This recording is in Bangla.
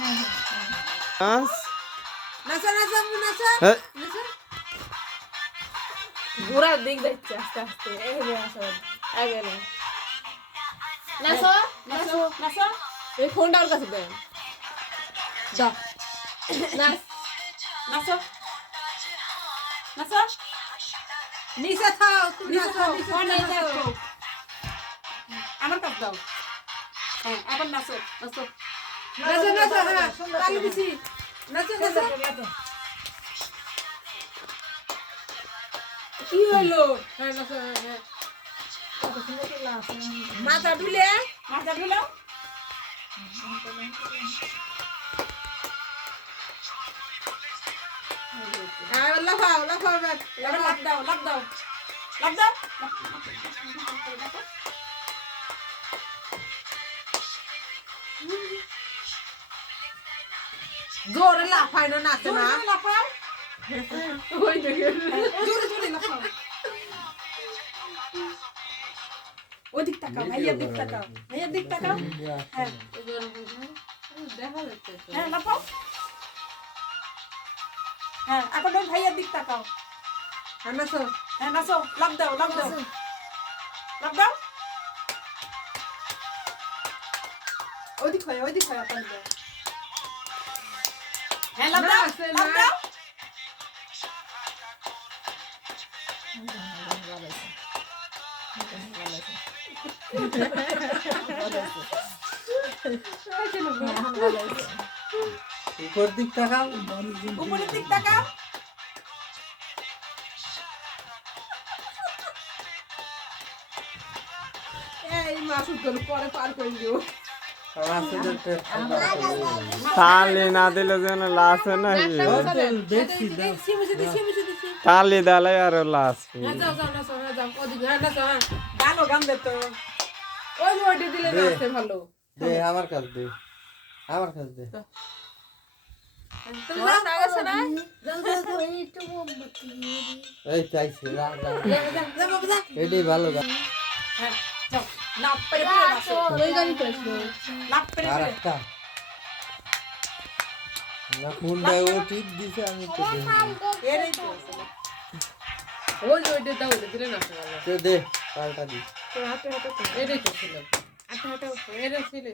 নাচ নাচো নাচো নাচো হ্যাঁ নাচো ঘোরার দিক দেখছে আস্তে আস্তে এগিয়ে আসো আগে না নাচো নাচো নাচো এই ফোনটা ওর কাছে দেন দাও নাচ নাচো নাচো নিচে থাও তুমি নিচে নাচো থাও নিচে ফোন এই দাও থাও আমার কাছে দাও হ্যাঁ এখন নাচো নাচো নাচো নাচো হ্যাঁ তালি দিছি নাচো নাচো কি হলো হ্যাঁ নাচো হ্যাঁ মাথা তুলে মাথা ঢুলাও আর লাফাও লাফাও এবার লাফ দাও লাফ দাও লাফ দাও জোরে লাফাই না নাচে না জোরে লাফাও ওই দেখে জোরে জোরে লাফাও ওদিক তাকাও ভাইয়ার দিক তাকাও ভাইয়ার দিক তাকাও হ্যাঁ দেখা যাচ্ছে হ্যাঁ লাফাও হ্যাঁ এখন ওই ভাইয়ার দিক তাকাও হ্যাঁ নাচো হ্যাঁ নাচো লাফ দাও লাফ দাও লাফ দাও ওদিক হয় আপনার হ্যাঁ লাফ দাও লাফ দাও উপর দিক তাকাও উপরের দিক তাকাও এই মাসুদ তোর পরে পার করে দিও তালি না দিলে যেন লাশ নাকি দেখছি দেখছি মুছে দিছি তালি দিলে আর লাশ হ্যাঁ যাও যাও নাচো হ্যাঁ যাও ওদিকে হ্যাঁ নাচো হ্যাঁ গানও গানবে তো ওই ওইটা দিলে নাচতে ভালো দে আমার কাছে দে আমার কাছে দে তুমি যাও না গেছো না এই চাইছে যা যা যা বাবা যা এটাই ভালো গান হ্যাঁ যাও লাফ পেরে পেরে নাচো ওই গাড়ি করেছো লাফ পেরে আর পেরে একটা না কোনটা ও টিপ দিছে আমি তো দেখি এরই তো ওই ওইটা দাও ওইটা দিলে নাচতে ভালো তো দে পাল্টা দি তো হাতে হাতে এটাই তো ছিল হাতে হাতে এটাই ছিল